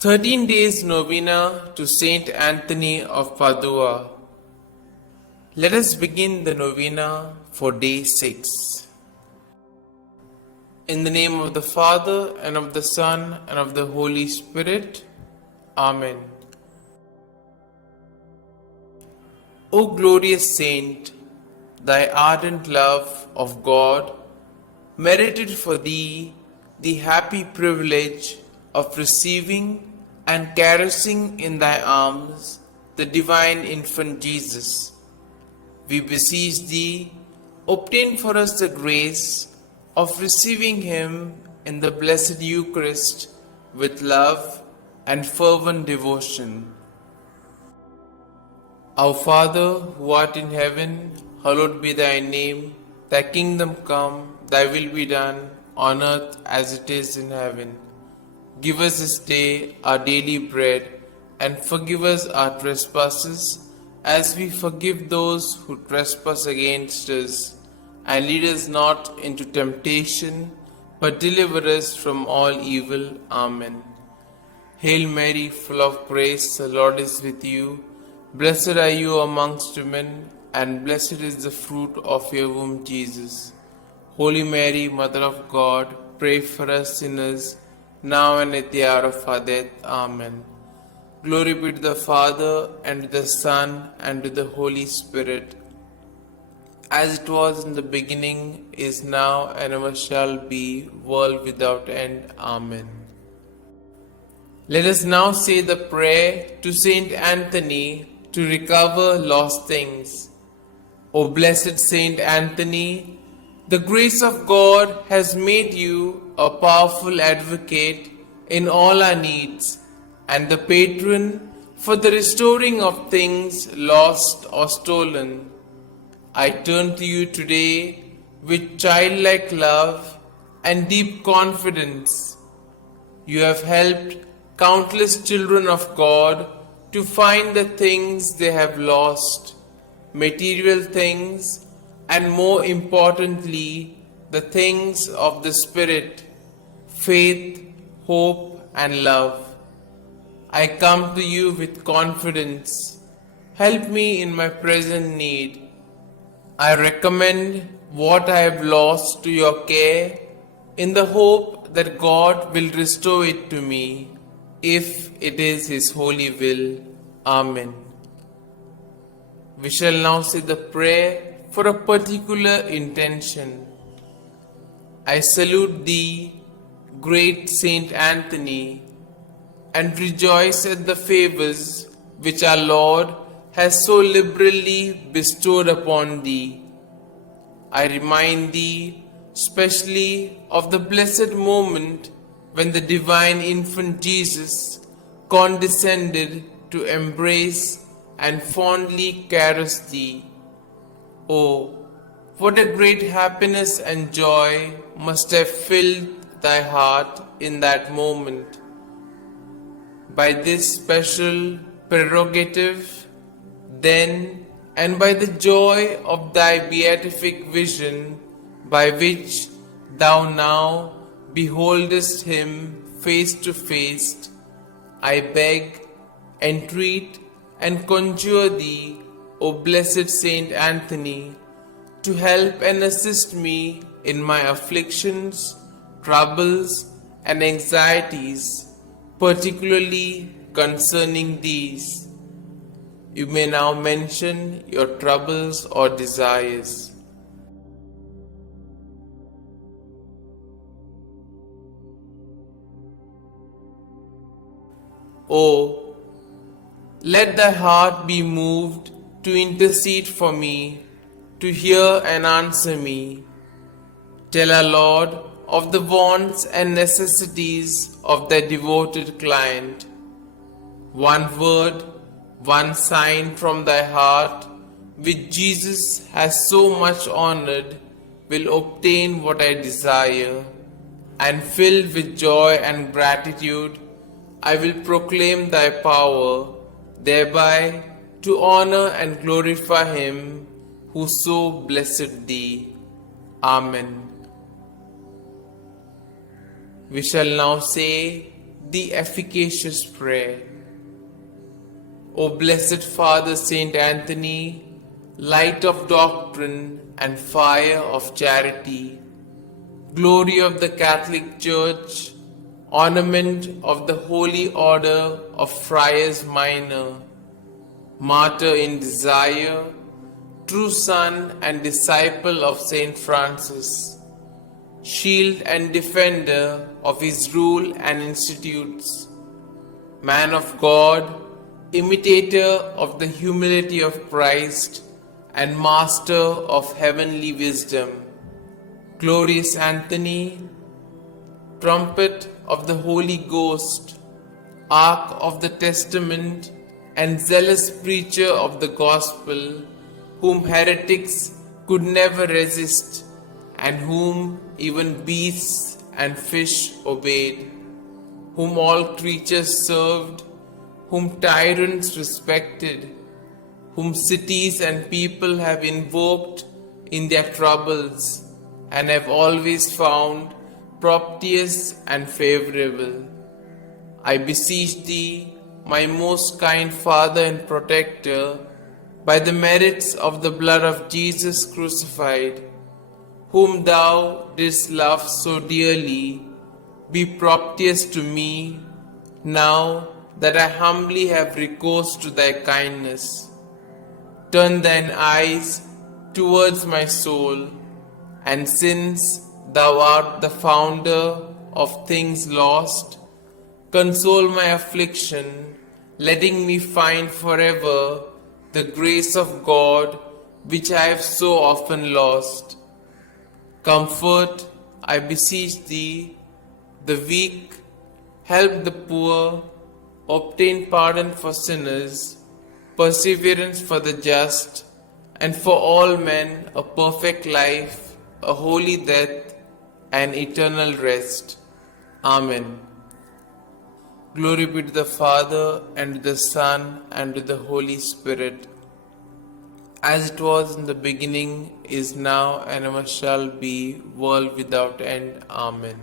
13 days Novena to Saint Anthony of Padua. Let us begin the novena for day 6. In the name of the Father, and of the Son, and of the Holy Spirit. Amen. O glorious Saint, thy ardent love of God merited for thee the happy privilege of receiving and caressing in thy arms the divine infant Jesus. We beseech thee, obtain for us the grace of receiving him in the blessed Eucharist with love and fervent devotion. Our Father, who art in heaven, hallowed be thy name. Thy kingdom come, thy will be done, on earth as it is in heaven. Give us this day our daily bread, and forgive us our trespasses, as we forgive those who trespass against us. And lead us not into temptation, but deliver us from all evil. Amen. Hail Mary, full of grace, the Lord is with you. Blessed are you amongst women, and blessed is the fruit of your womb, Jesus. Holy Mary, Mother of God, pray for us sinners, now and at the hour of our death. Amen. Glory be to the Father, and to the Son, and to the Holy Spirit, as it was in the beginning, is now, and ever shall be, world without end. Amen. Let us now say the prayer to Saint Anthony to recover lost things. O blessed Saint Anthony, the grace of God has made you a powerful advocate in all our needs, and the patron for the restoring of things lost or stolen. I turn to you today with childlike love and deep confidence. You have helped countless children of God to find the things they have lost, material things, and more importantly, the things of the Spirit, faith, hope, and love. I come to you with confidence. Help me in my present need. I recommend what I have lost to your care in the hope that God will restore it to me, if it is His holy will. Amen. We shall now say the prayer for a particular intention. I salute thee, great Saint Anthony, and rejoice at the favors which our Lord has so liberally bestowed upon thee. I remind thee specially of the blessed moment when the divine infant Jesus condescended to embrace and fondly caress thee. Oh, what a great happiness and joy must have filled thy heart in that moment. By this special prerogative, then, and by the joy of thy beatific vision, by which thou now beholdest him face to face, I beg, entreat, and conjure thee, O blessed Saint Anthony, to help and assist me in my afflictions, troubles, and anxieties, particularly concerning these. You may now mention your troubles or desires. Oh, let thy heart be moved to intercede for me, to hear and answer me. Tell our Lord of the wants and necessities of thy devoted client. One word, one sign from thy heart, which Jesus has so much honored, will obtain what I desire, and filled with joy and gratitude, I will proclaim thy power, thereby to honor and glorify him who so blessed thee. Amen. We shall now say the efficacious prayer. O blessed Father Saint Anthony, light of doctrine and fire of charity, glory of the Catholic Church, ornament of the Holy Order of Friars Minor, martyr in desire, true son and disciple of Saint Francis, shield and defender of his rule and institutes, man of God, imitator of the humility of Christ, and master of heavenly wisdom, glorious Anthony, trumpet of the Holy Ghost, ark of the testament, and zealous preacher of the gospel, whom heretics could never resist, and whom even beasts and fish obeyed, whom all creatures served, whom tyrants respected, whom cities and people have invoked in their troubles, and have always found propitious and favorable. I beseech thee, my most kind Father and Protector, by the merits of the blood of Jesus crucified, whom thou didst love so dearly, be propitious to me, now that I humbly have recourse to thy kindness. Turn thine eyes towards my soul, and since thou art the founder of things lost, console my affliction, letting me find forever the grace of God which I have so often lost. Comfort, I beseech thee, the weak, help the poor, obtain pardon for sinners, perseverance for the just, and for all men a perfect life, a holy death, and eternal rest. Amen. Glory be to the Father, and to the Son, and to the Holy Spirit, as it was in the beginning, is now, and ever shall be, world without end. Amen.